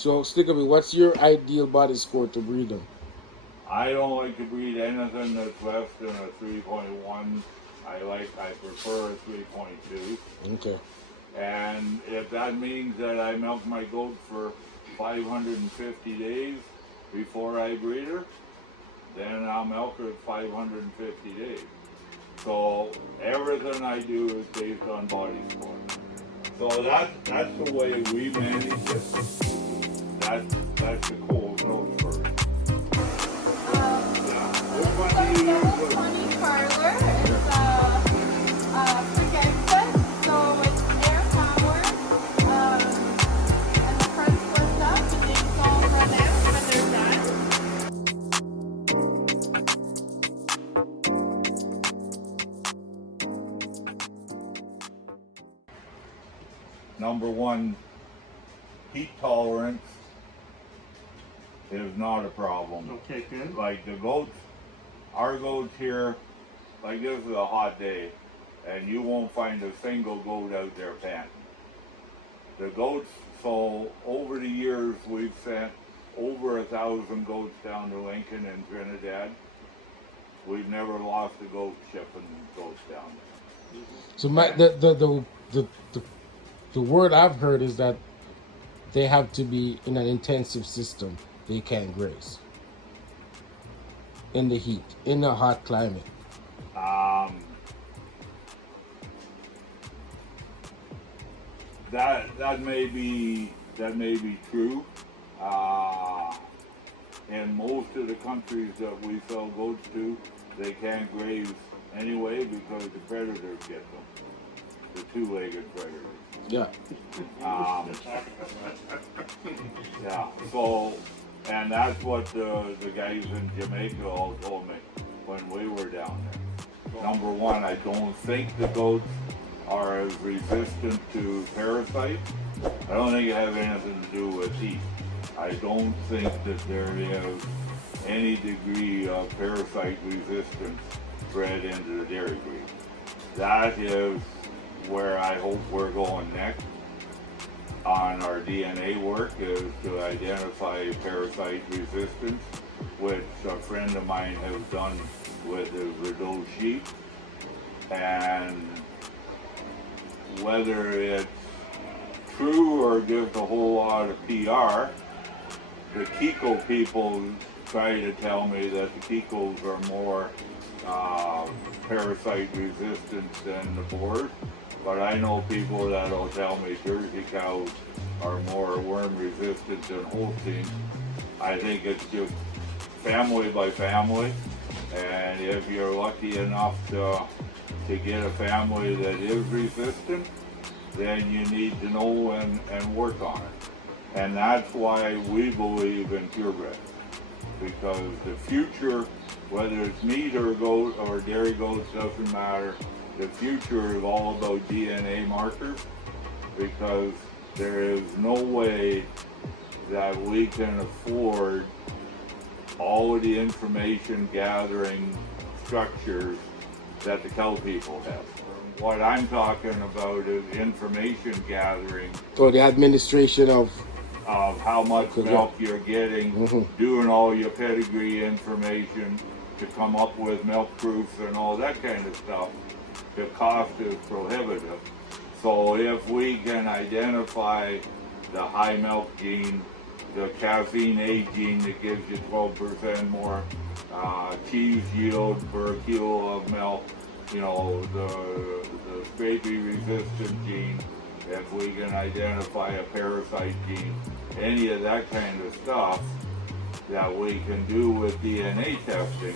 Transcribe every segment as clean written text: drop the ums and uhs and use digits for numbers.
So stick with me. What's your ideal body score to breed them? I don't like to breed anything that's less than a 3.1. I prefer a 3.2. Okay. And if that means that I milk my goat for 550 days before I breed her, then I'll milk her at 550 days. So everything I do is based on body score. So that's the way we manage it. That's the cold note first. Level 20 parlor. It's projected, so it's air powered. And the front splits up, and they all run out when they're done. Number one, heat tolerance is not a problem. Okay, good. Like the goats, our goats here, like this is a hot day, and you won't find a single goat out there panting. The goats, so over the years we've sent over 1,000 goats down to Lincoln and Trinidad. We've never lost a goat shipping goats down there. So the word I've heard is that they have to be in an intensive system. They can't graze in the heat, in a hot climate. That may be true. In most of the countries that we sell goats to, they can't graze anyway because the predators get them, the two-legged predators. Yeah. Yeah. So, and that's what the guys in Jamaica all told me when we were down there. Number one, I don't think the goats are as resistant to parasite. I don't think it has anything to do with heat. I don't think that there is any degree of parasite resistance bred into the dairy breed. That is where I hope we're going next on our DNA work, is to identify parasite resistance, which a friend of mine has done with his Rideau sheep. And whether it's true or just a whole lot of PR, the Kiko people try to tell me that the Kikos are more parasite resistant than the boars. But I know people that'll tell me Jersey cows are more worm resistant than Holsteins. I think it's just family by family, and if you're lucky enough to get a family that is resistant, then you need to know and work on it. And that's why we believe in purebred, because the future, whether it's meat or goat or dairy goats, doesn't matter. The future is all about DNA markers, because there is no way that we can afford all of the information gathering structures that the cow people have. What I'm talking about is information gathering. So the administration of How much milk you're getting, doing all your pedigree information to come up with milk proofs and all that kind of stuff. The cost is prohibitive. So if we can identify the high milk gene, the casein A gene that gives you 12% more cheese yield per kilo of milk, you know, the scrapie resistant gene, if we can identify a parasite gene, any of that kind of stuff that we can do with DNA testing,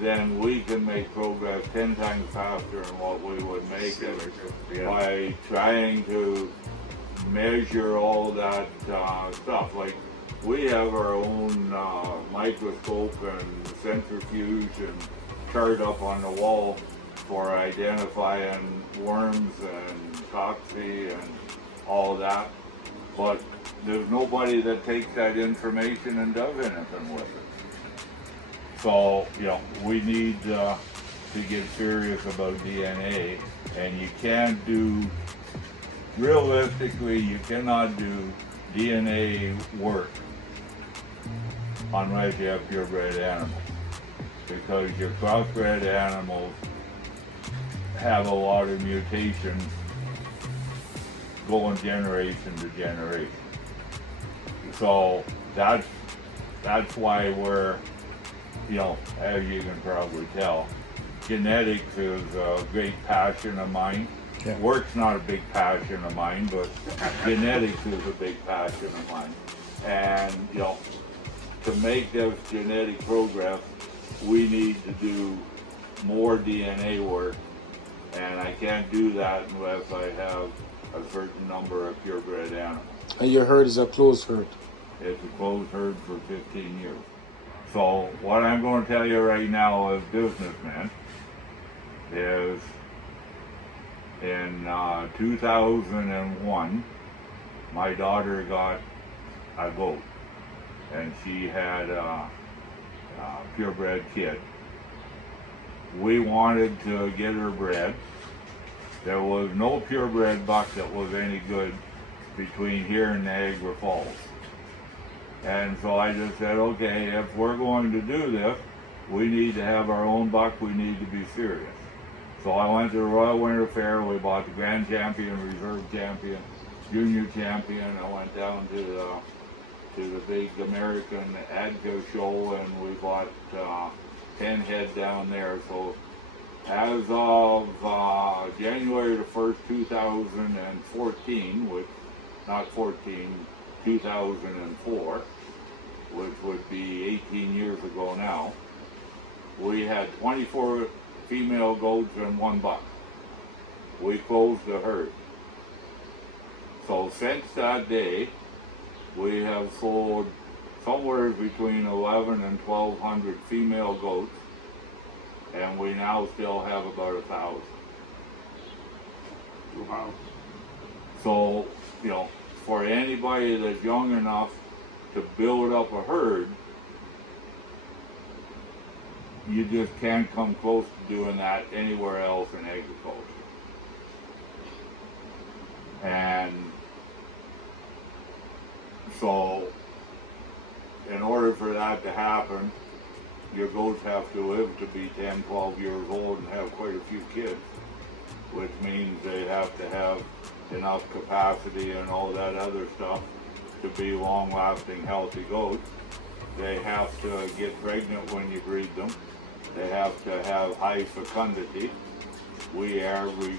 then we can make progress 10 times faster than what we would make it by trying to measure all that stuff. Like, we have our own microscope and centrifuge and chart up on the wall for identifying worms and toxie and all that, but there's nobody that takes that information and does anything with it. So, you know, we need to get serious about DNA, and you can't do, realistically, you cannot do DNA work unless you have purebred animals, because your crossbred animals have a lot of mutations going generation to generation. So that's why we're, you know, as you can probably tell, genetics is a great passion of mine. Yeah. Work's not a big passion of mine, but genetics is a big passion of mine. And, you know, to make this genetic progress, we need to do more DNA work, and I can't do that unless I have a certain number of purebred animals. And your herd is a closed herd. It's a closed herd for 15 years. So what I'm going to tell you right now as businessman is in 2001, my daughter got a goat, and she had a purebred kid. We wanted to get her bred. There was no purebred buck that was any good between here and Niagara Falls. And so I just said, okay, if we're going to do this, we need to have our own buck, we need to be serious. So I went to the Royal Winter Fair, we bought the Grand Champion, Reserve Champion, Junior Champion. I went down to the big American ADCA show, and we bought 10 head down there. So as of January the 1st, 2014, which, not 14, 2004, which would be 18 years ago now, we had 24 female goats and 1 buck. We closed the herd. So since that day, we have sold somewhere between 11 and 1,200 female goats, and we now still have about 1,000. Wow. So, you know, for anybody that's young enough to build up a herd, you just can't come close to doing that anywhere else in agriculture. And so, in order for that to happen, your goats have to live to be 10, 12 years old and have quite a few kids, which means they have to have enough capacity and all that other stuff to be long-lasting, healthy goats. They have to get pregnant when you breed them. They have to have high fecundity. We average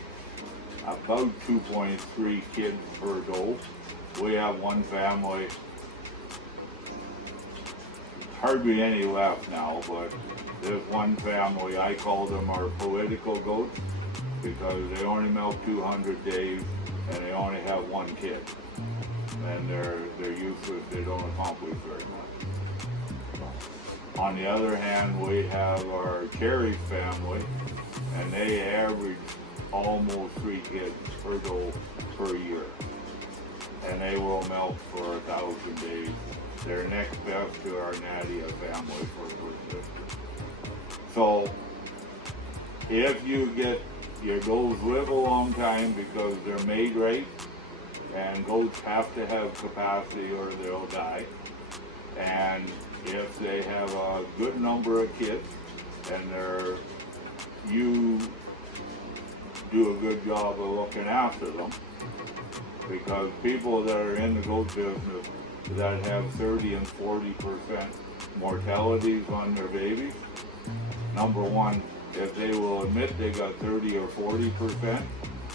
about 2.3 kids per doe. We have one family, hardly any left now, but there's one family, I call them our political goats, because they only milk 200 days and they only have 1 kid. And they're useless, they don't accomplish very much. On the other hand, we have our cherry family, and they average almost 3 kids per doe per year. And they will milk for 1,000 days. They're next best to our Nadia family for persistence. So, if you get your goats live a long time because they're made right, and goats have to have capacity or they'll die. And if they have a good number of kids and you do a good job of looking after them, because people that are in the goat business that have 30 and 40% mortalities on their babies, number one, if they will admit they got 30 or 40%,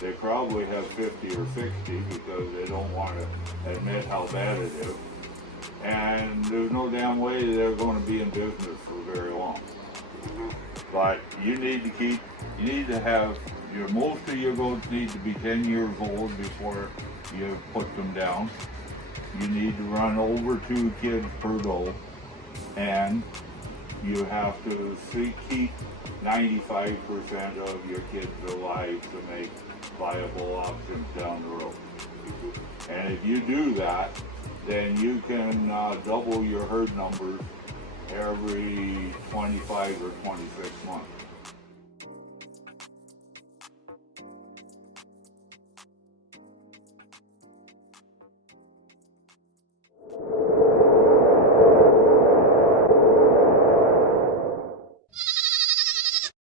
they probably have 50 or 60 because they don't want to admit how bad it is. And there's no damn way they're going to be in business for very long. But you need to have most of your goats need to be 10 years old before you put them down. You need to run over 2 kids per doe, and you have to keep 95% of your kids alive to make viable options down the road. And if you do that, then you can double your herd numbers every 25 or 26 months.